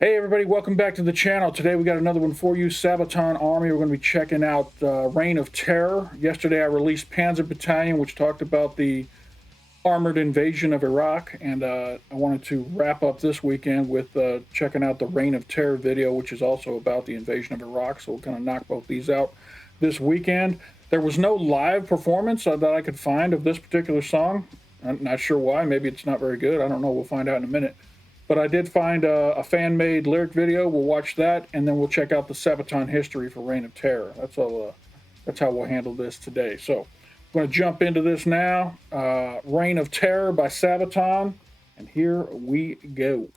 Hey everybody, welcome back to the channel. Today we got another one for you, Sabaton Army. We're going to be checking out Reign of Terror. Yesterday I released Panzer Battalion, which talked about the armored invasion of Iraq, and I wanted to wrap up this weekend with checking out the Reign of Terror video, which is also about the invasion of Iraq, so we'll kind of knock both these out this weekend. There was no live performance that I could find of this particular song. I'm not sure why. Maybe it's not very good. I don't know. We'll find out in a minute. But I did find a fan-made lyric video. We'll watch that, and then we'll check out the Sabaton history for Reign of Terror. That's all. That's how we'll handle this today. So I'm going to jump into this now. Reign of Terror by Sabaton, and here we go.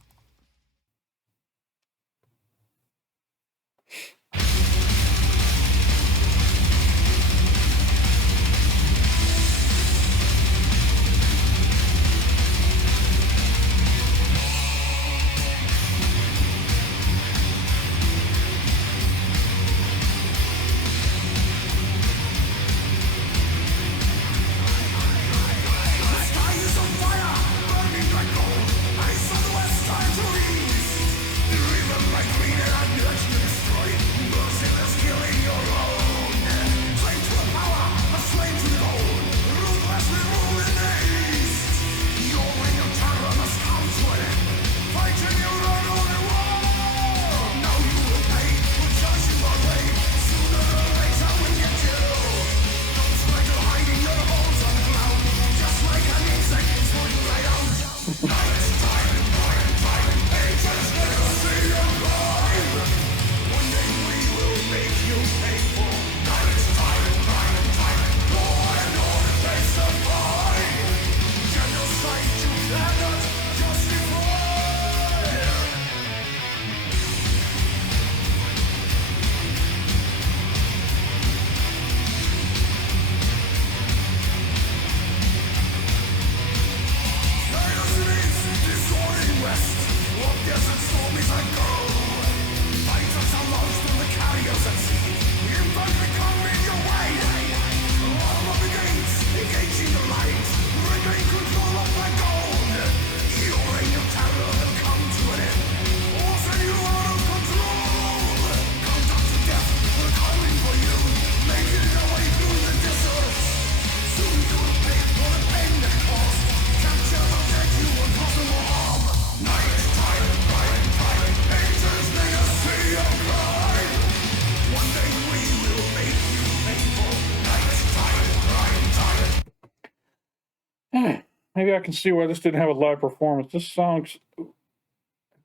Maybe I can see why this didn't have a live performance. This song's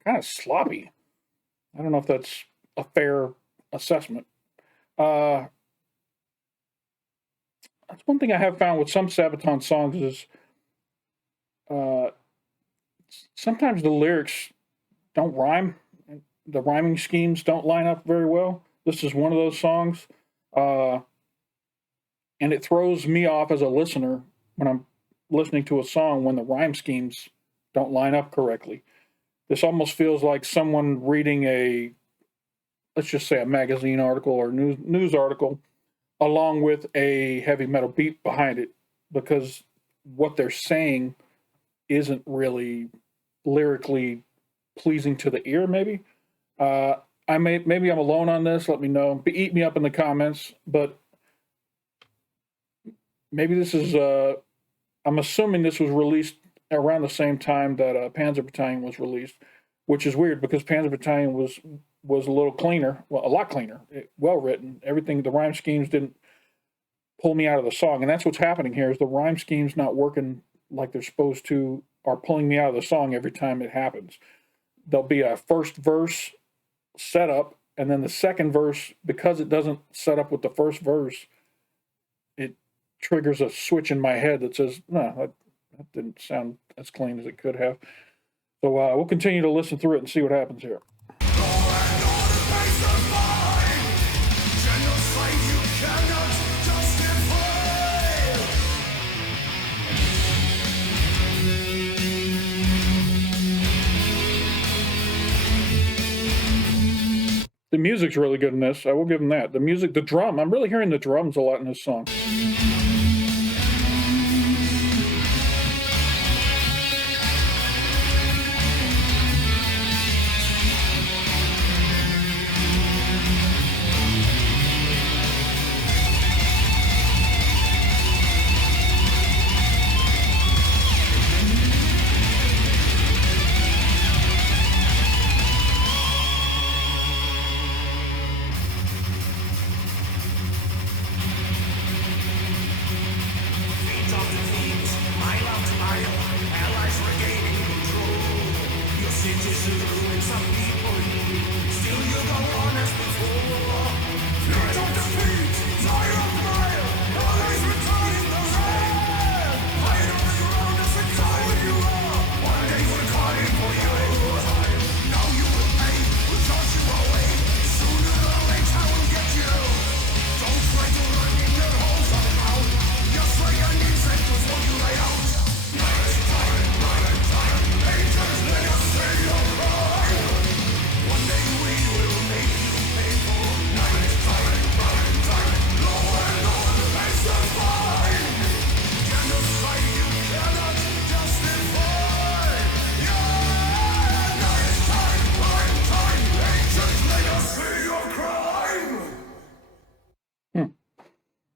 kind of sloppy. I don't know if that's a fair assessment. That's one thing I have found with some Sabaton songs is sometimes the lyrics don't rhyme. The rhyming schemes don't line up very well. This is one of those songs. And it throws me off as a listener when I'm listening to a song when the rhyme schemes don't line up correctly. This almost feels like someone reading let's just say a magazine article or news article along with a heavy metal beat behind it, because what they're saying isn't really lyrically pleasing to the ear. Maybe maybe I'm alone on this. Let me know. Eat me up in the comments. But maybe this is I'm assuming this was released around the same time that Panzer Battalion was released, which is weird because Panzer Battalion was a little cleaner, well, a lot cleaner, well written. Everything, the rhyme schemes didn't pull me out of the song, and that's what's happening here. Is the rhyme schemes not working like they're supposed to, are pulling me out of the song every time it happens. There'll be a first verse setup, and then the second verse, because it doesn't set up with the first verse, it triggers a switch in my head that says, no, that didn't sound as clean as it could have. So we'll continue to listen through it and see what happens here. The music's really good in this. I will give them that. The music, the drum. I'm really hearing the drums a lot in this song.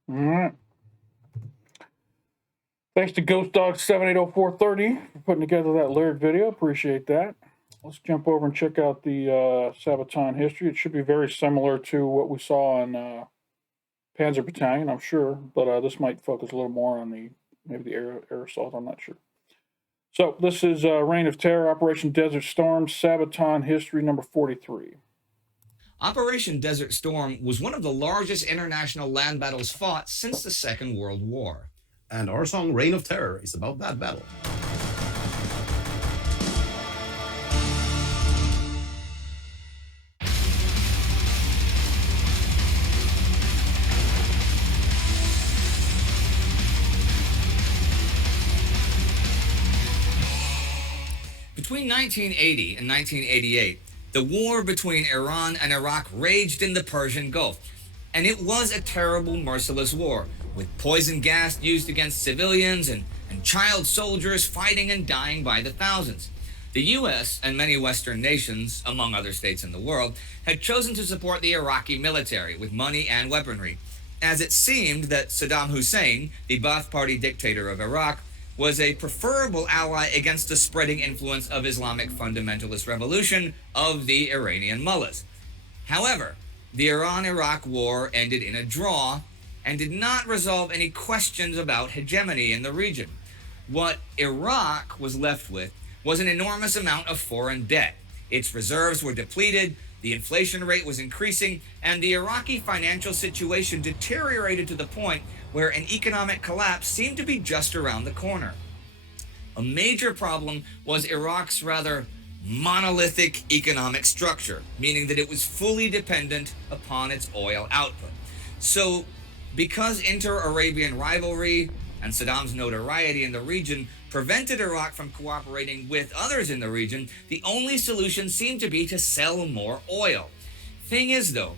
All right. Thanks to Ghost Dog 780430 for putting together that lyric video. Appreciate that. Let's jump over and check out the Sabaton history. It should be very similar to what we saw in Panzer Battalion, I'm sure, but this might focus a little more on maybe the air assault. I'm not sure. So this is Reign of Terror, Operation Desert Storm, Sabaton history number 43. Operation Desert Storm was one of the largest international land battles fought since the Second World War. And our song Reign of Terror is about that battle. Between 1980 and 1988, the war between Iran and Iraq raged in the Persian Gulf, and it was a terrible, merciless war, with poison gas used against civilians and child soldiers fighting and dying by the thousands. The U.S. and many Western nations, among other states in the world, had chosen to support the Iraqi military with money and weaponry, as it seemed that Saddam Hussein, the Ba'ath Party dictator of Iraq, was a preferable ally against the spreading influence of Islamic fundamentalist revolution of the Iranian mullahs. However, the Iran-Iraq war ended in a draw and did not resolve any questions about hegemony in the region. What Iraq was left with was an enormous amount of foreign debt. Its reserves were depleted, the inflation rate was increasing, and the Iraqi financial situation deteriorated to the point where an economic collapse seemed to be just around the corner. A major problem was Iraq's rather monolithic economic structure, meaning that it was fully dependent upon its oil output. So, because inter-Arabian rivalry and Saddam's notoriety in the region prevented Iraq from cooperating with others in the region, the only solution seemed to be to sell more oil. Thing is, though,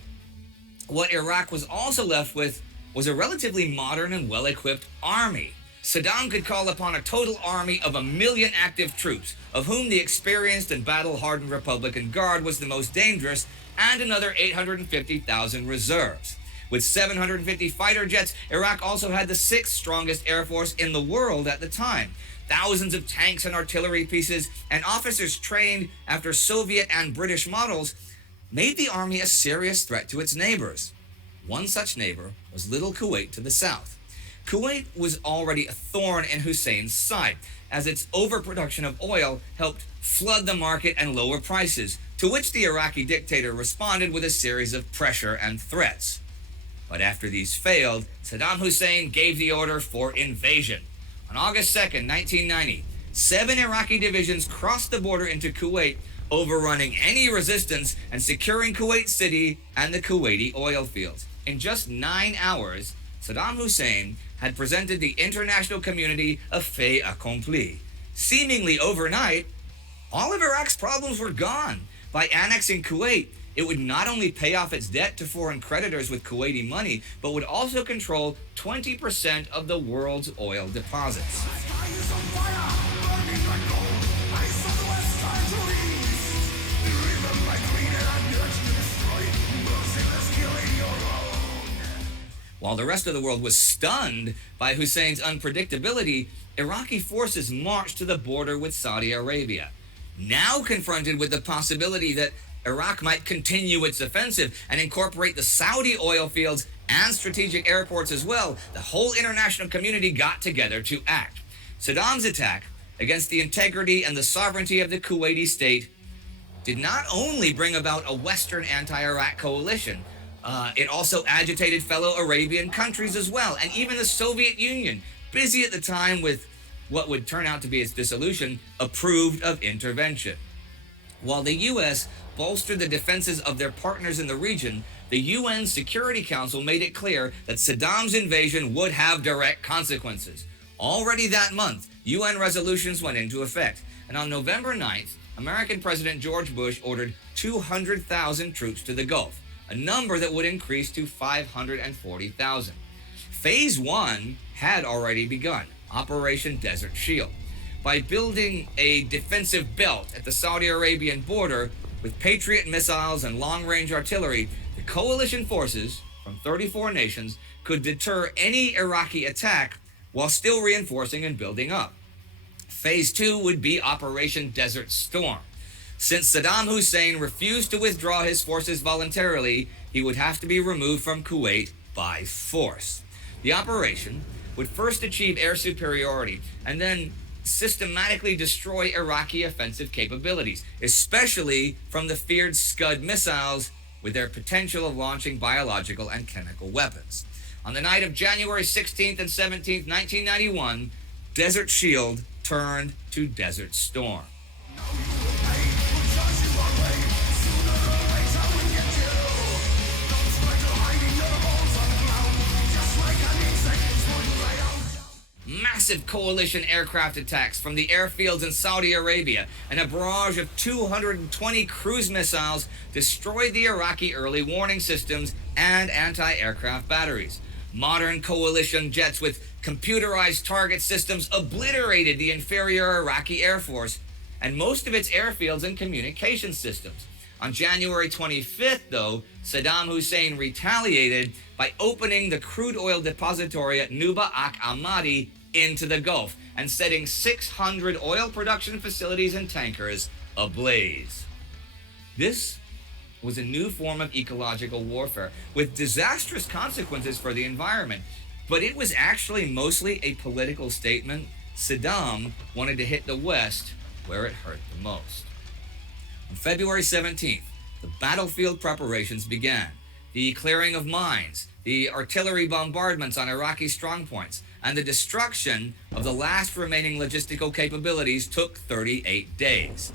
what Iraq was also left with was a relatively modern and well-equipped army. Saddam could call upon a total army of 1 million active troops, of whom the experienced and battle-hardened Republican Guard was the most dangerous, and another 850,000 reserves. With 750 fighter jets, Iraq also had the 6th strongest air force in the world at the time. Thousands of tanks and artillery pieces, and officers trained after Soviet and British models made the army a serious threat to its neighbors. One such neighbor was little Kuwait to the south. Kuwait was already a thorn in Hussein's side, as its overproduction of oil helped flood the market and lower prices, to which the Iraqi dictator responded with a series of pressure and threats. But after these failed, Saddam Hussein gave the order for invasion. On August 2nd, 1990, 7 Iraqi divisions crossed the border into Kuwait, overrunning any resistance and securing Kuwait City and the Kuwaiti oil fields. In just 9 hours, Saddam Hussein had presented the international community a fait accompli. Seemingly overnight, all of Iraq's problems were gone. By annexing Kuwait, it would not only pay off its debt to foreign creditors with Kuwaiti money, but would also control 20% of the world's oil deposits. While the rest of the world was stunned by Hussein's unpredictability, Iraqi forces marched to the border with Saudi Arabia. Now confronted with the possibility that Iraq might continue its offensive and incorporate the Saudi oil fields and strategic airports as well, the whole international community got together to act. Saddam's attack against the integrity and the sovereignty of the Kuwaiti state did not only bring about a Western anti-Iraq coalition, it also agitated fellow Arabian countries as well, and even the Soviet Union, busy at the time with what would turn out to be its dissolution, approved of intervention. While the U.S. bolstered the defenses of their partners in the region, the UN Security Council made it clear that Saddam's invasion would have direct consequences. Already that month, UN resolutions went into effect, and on November 9th, American President George Bush ordered 200,000 troops to the Gulf, a number that would increase to 540,000. Phase 1 had already begun, Operation Desert Shield, by building a defensive belt at the Saudi Arabian border with Patriot missiles and long-range artillery. The coalition forces from 34 nations could deter any Iraqi attack while still reinforcing and building up. Phase 2 would be Operation Desert Storm. Since Saddam Hussein refused to withdraw his forces voluntarily, he would have to be removed from Kuwait by force. The operation would first achieve air superiority and then systematically destroy Iraqi offensive capabilities, especially from the feared Scud missiles with their potential of launching biological and chemical weapons. On the night of January 16th and 17th, 1991, Desert Shield turned to Desert Storm. Massive coalition aircraft attacks from the airfields in Saudi Arabia and a barrage of 220 cruise missiles destroyed the Iraqi early warning systems and anti-aircraft batteries. Modern coalition jets with computerized target systems obliterated the inferior Iraqi Air Force and most of its airfields and communication systems. On January 25th, though, Saddam Hussein retaliated by opening the crude oil depository at Nuba Ak Ahmadi into the Gulf and setting 600 oil production facilities and tankers ablaze. This was a new form of ecological warfare with disastrous consequences for the environment, but it was actually mostly a political statement. Saddam wanted to hit the West where it hurt the most. On February 17th, the battlefield preparations began. The clearing of mines, the artillery bombardments on Iraqi strongpoints, and the destruction of the last remaining logistical capabilities took 38 days.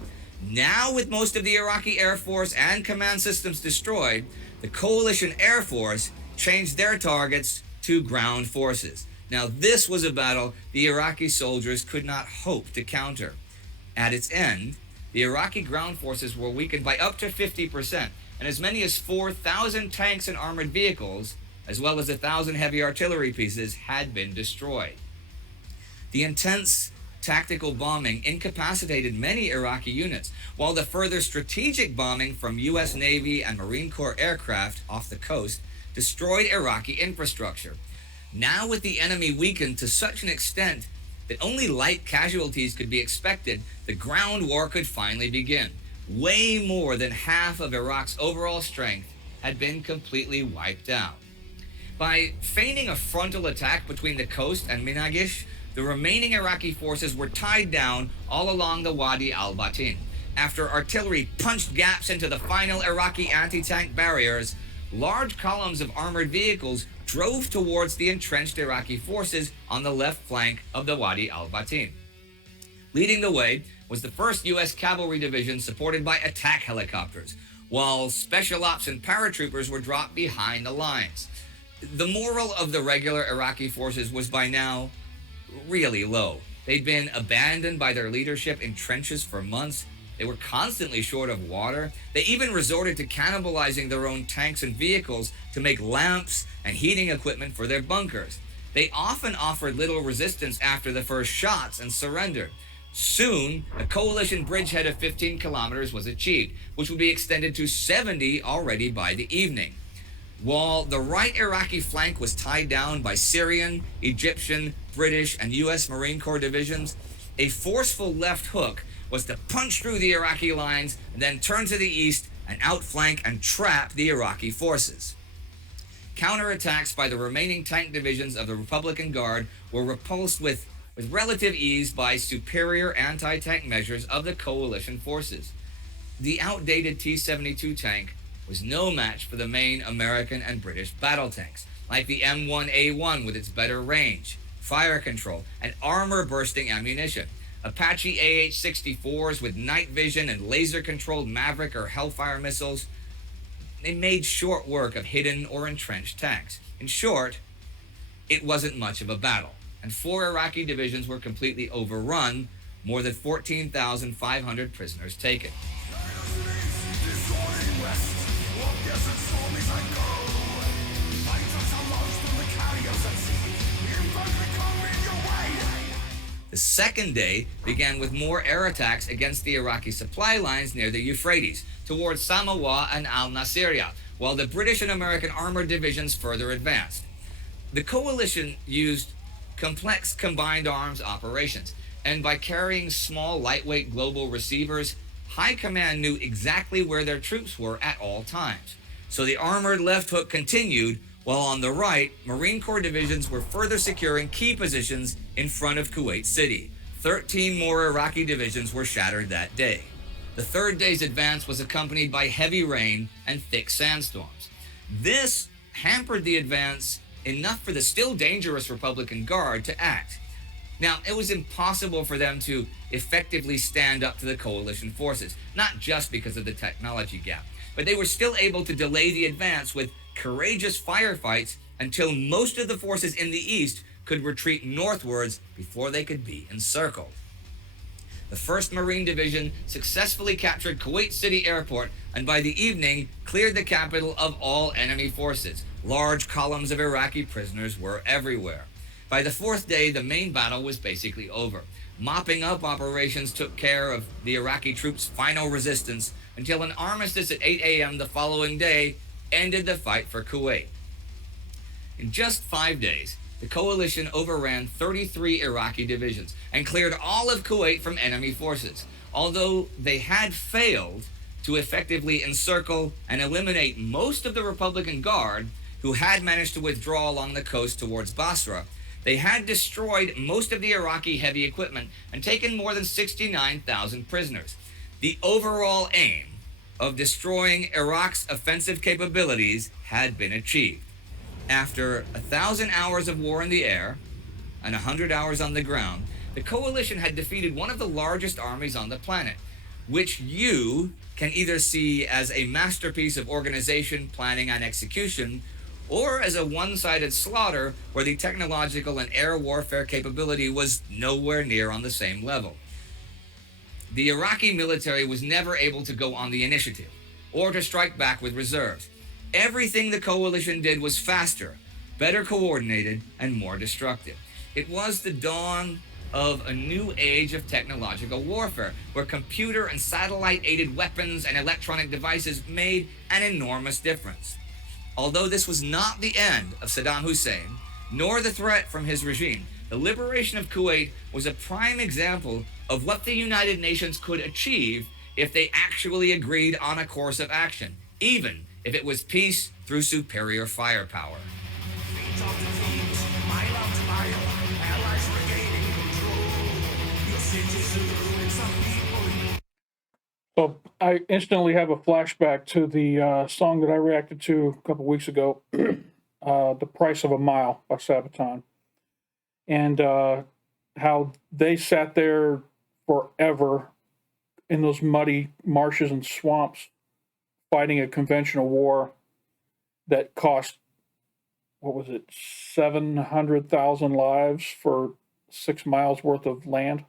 Now, with most of the Iraqi Air Force and command systems destroyed, the coalition Air Force changed their targets to ground forces. Now, this was a battle the Iraqi soldiers could not hope to counter. At its end, the Iraqi ground forces were weakened by up to 50%, and as many as 4,000 tanks and armored vehicles, as well as 1,000 heavy artillery pieces, had been destroyed. The intense tactical bombing incapacitated many Iraqi units, while the further strategic bombing from U.S. Navy and Marine Corps aircraft off the coast destroyed Iraqi infrastructure. Now, with the enemy weakened to such an extent that only light casualties could be expected, the ground war could finally begin. Way more than half of Iraq's overall strength had been completely wiped out. By feigning a frontal attack between the coast and Minagish, the remaining Iraqi forces were tied down all along the Wadi al-Batin. After artillery punched gaps into the final Iraqi anti-tank barriers, large columns of armored vehicles drove towards the entrenched Iraqi forces on the left flank of the Wadi al-Batin. Leading the way was the 1st U.S. Cavalry Division, supported by attack helicopters, while special ops and paratroopers were dropped behind the lines. The morale of the regular Iraqi forces was by now really low. They'd been abandoned by their leadership in trenches for months. They were constantly short of water. They even resorted to cannibalizing their own tanks and vehicles to make lamps and heating equipment for their bunkers. They often offered little resistance after the first shots and surrendered. Soon, a coalition bridgehead of 15 kilometers was achieved, which would be extended to 70 already by the evening. While the right Iraqi flank was tied down by Syrian, Egyptian, British, and U.S. Marine Corps divisions, a forceful left hook was to punch through the Iraqi lines and then turn to the east and outflank and trap the Iraqi forces. Counterattacks by the remaining tank divisions of the Republican Guard were repulsed with relative ease by superior anti-tank measures of the coalition forces. The outdated T-72 tank was no match for the main American and British battle tanks, like the M1A1 with its better range, fire control, and armor-bursting ammunition. Apache AH-64s with night vision and laser-controlled Maverick or Hellfire missiles, they made short work of hidden or entrenched tanks. In short, it wasn't much of a battle, and 4 Iraqi divisions were completely overrun, more than 14,500 prisoners taken. The second day began with more air attacks against the Iraqi supply lines near the Euphrates, towards Samawa and al-Nasiriyah, while the British and American armored divisions further advanced. The coalition used complex combined arms operations, and by carrying small, lightweight global receivers, High Command knew exactly where their troops were at all times. So the armored left hook continued, while on the right, Marine Corps divisions were further securing key positions in front of Kuwait City. 13 more Iraqi divisions were shattered that day. The third day's advance was accompanied by heavy rain and thick sandstorms. This hampered the advance enough for the still dangerous Republican Guard to act. Now, it was impossible for them to effectively stand up to the coalition forces, not just because of the technology gap, but they were still able to delay the advance with courageous firefights until most of the forces in the east could retreat northwards before they could be encircled. The 1st Marine Division successfully captured Kuwait City Airport and by the evening cleared the capital of all enemy forces. Large columns of Iraqi prisoners were everywhere. By the 4th day, the main battle was basically over. Mopping up operations took care of the Iraqi troops' final resistance until an armistice at 8 a.m. the following day ended the fight for Kuwait. In just 5 days, the coalition overran 33 Iraqi divisions and cleared all of Kuwait from enemy forces. Although they had failed to effectively encircle and eliminate most of the Republican Guard, who had managed to withdraw along the coast towards Basra, they had destroyed most of the Iraqi heavy equipment and taken more than 69,000 prisoners. The overall aim of destroying Iraq's offensive capabilities had been achieved. After 1,000 hours of war in the air and 100 hours on the ground, the coalition had defeated one of the largest armies on the planet, which you can either see as a masterpiece of organization, planning, and execution, or as a one-sided slaughter where the technological and air warfare capability was nowhere near on the same level. The Iraqi military was never able to go on the initiative or to strike back with reserves. Everything the coalition did was faster, better coordinated, and more destructive. It was the dawn of a new age of technological warfare, where computer and satellite-aided weapons and electronic devices made an enormous difference. Although this was not the end of Saddam Hussein, nor the threat from his regime, the liberation of Kuwait was a prime example of what the United Nations could achieve if they actually agreed on a course of action, even if it was peace through superior firepower. So I instantly have a flashback to the song that I reacted to a couple weeks ago, "The Price of a Mile" by Sabaton, and how they sat there forever in those muddy marshes and swamps fighting a conventional war that cost, what was it, 700,000 lives for 6 miles worth of land.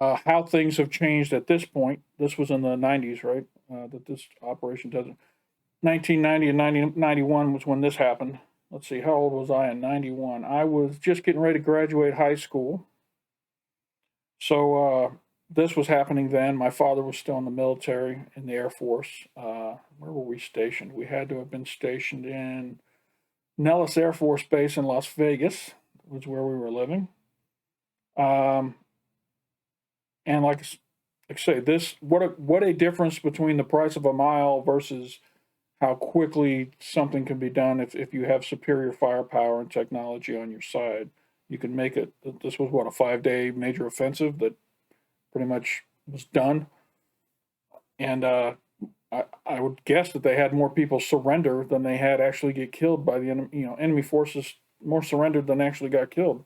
How things have changed at this point. This was in the 90s, right? That this operation doesn't. 1990 and 1991 was when this happened. Let's see, how old was I in 91? I was just getting ready to graduate high school. So this was happening then. My father was still in the military, in the Air Force. Where were we stationed? We had to have been stationed in Nellis Air Force Base in Las Vegas, was where we were living. And like I say, this what a difference between the price of a mile versus how quickly something can be done if you have superior firepower and technology on your side. You can make it. This was what, a 5-day major offensive that pretty much was done. And I would guess that they had more people surrender than they had actually get killed by the enemy. Enemy forces more surrendered than actually got killed.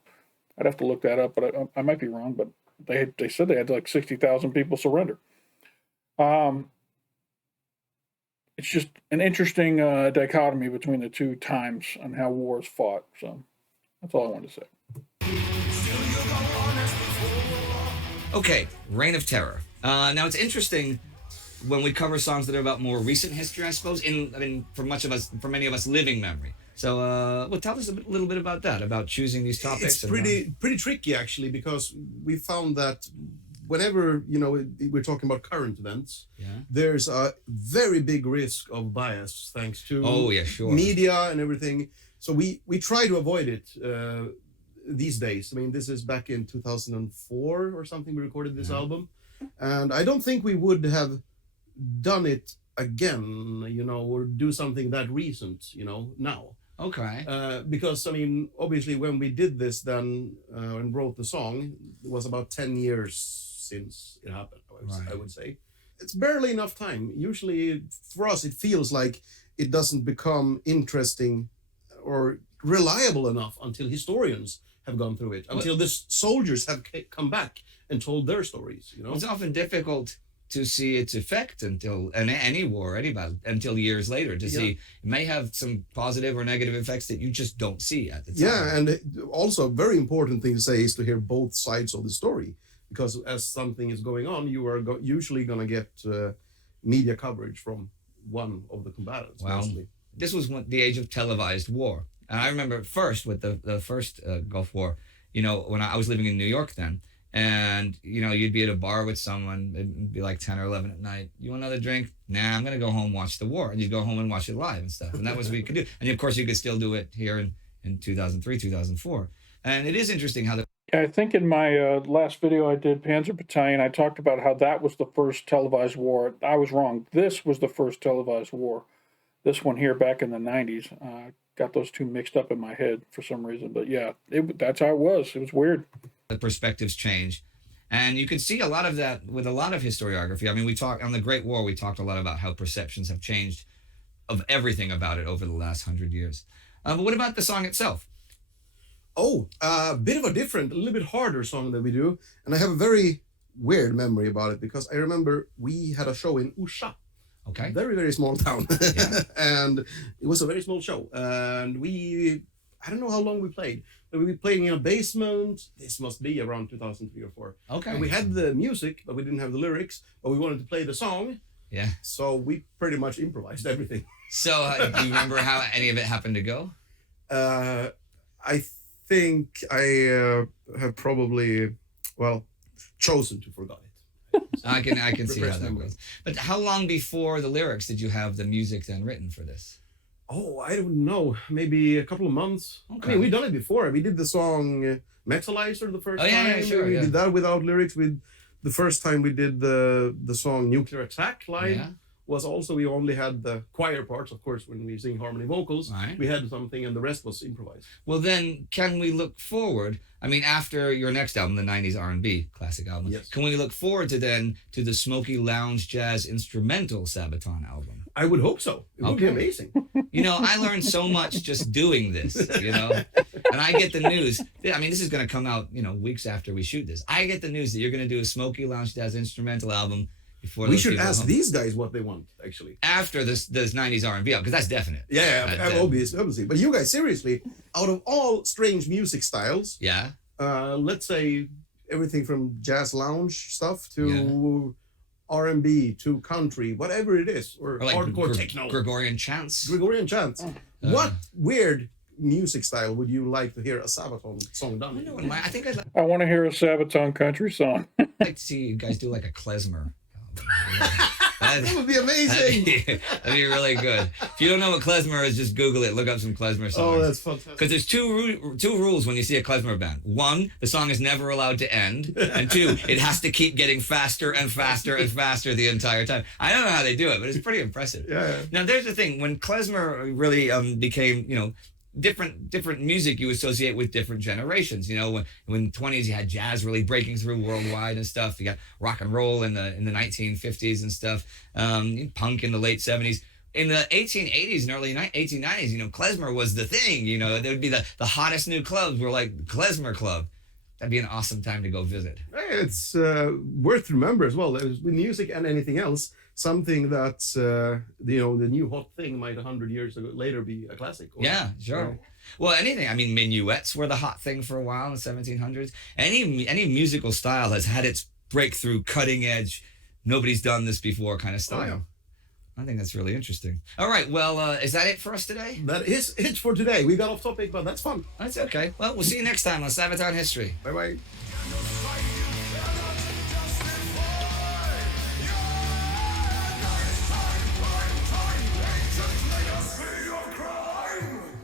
I'd have to look that up, but I might be wrong. But they said they had like 60,000 people surrender. It's just an interesting dichotomy between the two times on how war is fought. So that's all I wanted to say. Okay, Reign of Terror. Now it's interesting when we cover songs that are about more recent history, I suppose. For many of us, living memory. So, well, tell us a little bit about that, about choosing these topics. It's pretty tricky actually, because we found that whenever we're talking about current events, there's a very big risk of bias thanks to media and everything. So we try to avoid it these days. I mean, this is back in 2004 or something. We recorded this album, and I don't think we would have done it again, or do something that recent, now. Okay. Because I mean, obviously, when we did this, then and wrote the song, it was about 10 years since it happened. I would say it's barely enough time. Usually, for us, it feels like it doesn't become interesting or reliable enough until historians have gone through it, until the soldiers have come back and told their stories. It's often difficult to see its effect until any war, any battle, until years later to see. It may have some positive or negative effects that you just don't see at the time. Yeah, and also a very important thing to say is to hear both sides of the story, because as something is going on, you are usually going to get media coverage from one of the combatants. Well, mostly. This was the age of televised war. And I remember first with the first Gulf War, when I was living in New York then, and you'd be at a bar with someone, it'd be like 10 or 11 at night. You want another drink? Nah, I'm gonna go home and watch the war. And you'd go home and watch it live and stuff. And that was what you could do. And of course you could still do it here in 2003, 2004. And it is interesting how I think in my last video I did, Panzer Battalion, I talked about how that was the first televised war. I was wrong. This was the first televised war. This one here back in the 90s. Got those two mixed up in my head for some reason. But yeah, that's how it was. It was weird. The perspectives change. And you can see a lot of that with a lot of historiography. I mean, we talked on the Great War, we talked a lot about how perceptions have changed of everything about it over the last 100 years. But what about the song itself? Oh, a bit of a little bit harder song that we do. And I have a very weird memory about it, because I remember we had a show in Orsa. Okay. Very, very small town. And it was a very small show. And I don't know how long we played, but we were playing in a basement. This must be around 2003 or 4. Okay. And we had the music, but we didn't have the lyrics, but we wanted to play the song. Yeah. So we pretty much improvised everything. So do you remember how any of it happened to go? I think I have probably, chosen to forget it. I can see how that goes. But how long before the lyrics did you have the music then written for this? Oh, I don't know. Maybe a couple of months. Okay. I mean, we've done it before. We did the song Metalizer the first time. Yeah, sure. We did that without lyrics. The first time we did the song Nuclear Attack live was also, we only had the choir parts, of course, when we sing harmony vocals. Right. We had something and the rest was improvised. Well, then, can we look forward? I mean, after your next album, the 90s R&B classic album, can we look forward to the smoky lounge jazz instrumental Sabaton album? I would hope so. It would be amazing. I learned so much just doing this, and I get the news. I mean, this is going to come out, weeks after we shoot this. I get the news that you're going to do a smoky lounge jazz instrumental album before we should ask these guys what they want, actually. After this 90s R&B album, because that's definite. Yeah, obviously. But you guys, seriously, out of all strange music styles, let's say everything from jazz lounge stuff to R&B to country, whatever it is, or like hardcore techno. Gregorian chants. What weird music style would you like to hear a Sabaton song done? I want to hear a Sabaton country song. I'd like to see you guys do like a klezmer. That would be amazing. That'd be really good. If you don't know what klezmer is, just Google it. Look up some klezmer songs. Oh, that's fantastic. Because there's two rules when you see a klezmer band. One, the song is never allowed to end. And two, it has to keep getting faster and faster and faster the entire time. I don't know how they do it, but it's pretty impressive. Yeah. Now, there's the thing. When klezmer really became, different music you associate with different generations. You know, when the 20s you had jazz really breaking through worldwide and stuff. You got rock and roll in the 1950s and stuff. Punk in the late 70s. In the 1880s and early 1890s, you know, klezmer was the thing. You know, there would be the hottest new clubs were like Klezmer Club. That'd be an awesome time to go visit. It's worth to remember as well. With music and anything else, something that you know, the new hot thing might 100 years later be a classic. Yeah, sure. Well, anything. I mean, minuets were the hot thing for a while in the 1700s. Any musical style has had its breakthrough, cutting edge, nobody's done this before kind of style. Oh, yeah. I think that's really interesting. All right, well, is that it for us today? That is it for today. We got off topic, but that's fun. That's okay. Well, we'll see you next time on Sabaton History. Bye-bye.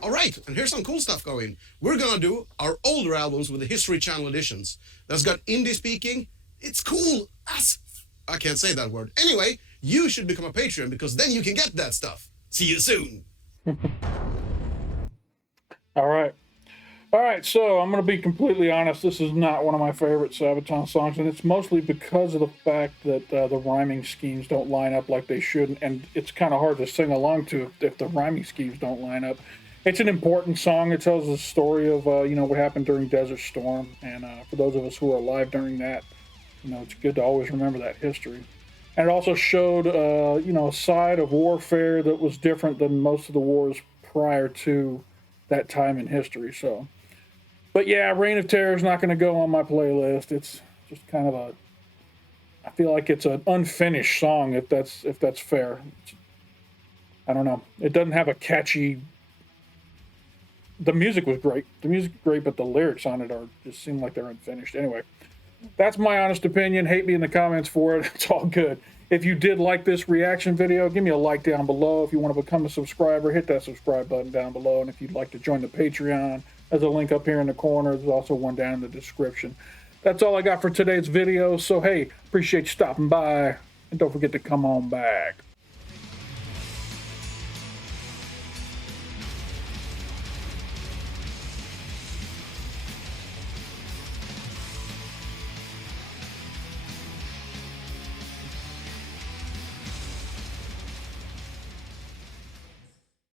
All right, and here's some cool stuff going. We're gonna do our older albums with the History Channel editions. That's got indie speaking. It's cool as... I can't say that word. Anyway, you should become a Patreon because then you can get that stuff. See you soon. All right. So I'm going to be completely honest. This is not one of my favorite Sabaton songs, and it's mostly because of the fact that the rhyming schemes don't line up like they should, and it's kind of hard to sing along to if the rhyming schemes don't line up. It's an important song. It tells the story of you know, what happened during Desert Storm, and for those of us who are alive during that, you know, it's good to always remember that history. And it also showed, you know, a side of warfare that was different than most of the wars prior to that time in history. So, but yeah, Reign of Terror is not going to go on my playlist. It's just kind of I feel like it's an unfinished song, if that's fair. I don't know. It doesn't have a catchy. The music was great. But the lyrics on it just seem like they're unfinished. Anyway. That's my honest opinion. Hate me in the comments for it. It's all good. If you did like this reaction video, give me a like down below. If you want to become a subscriber, hit that subscribe button down below. And if you'd like to join the Patreon, there's a link up here in the corner. There's also one down in the description. That's all I got for today's video. So, hey, appreciate you stopping by. And don't forget to come on back.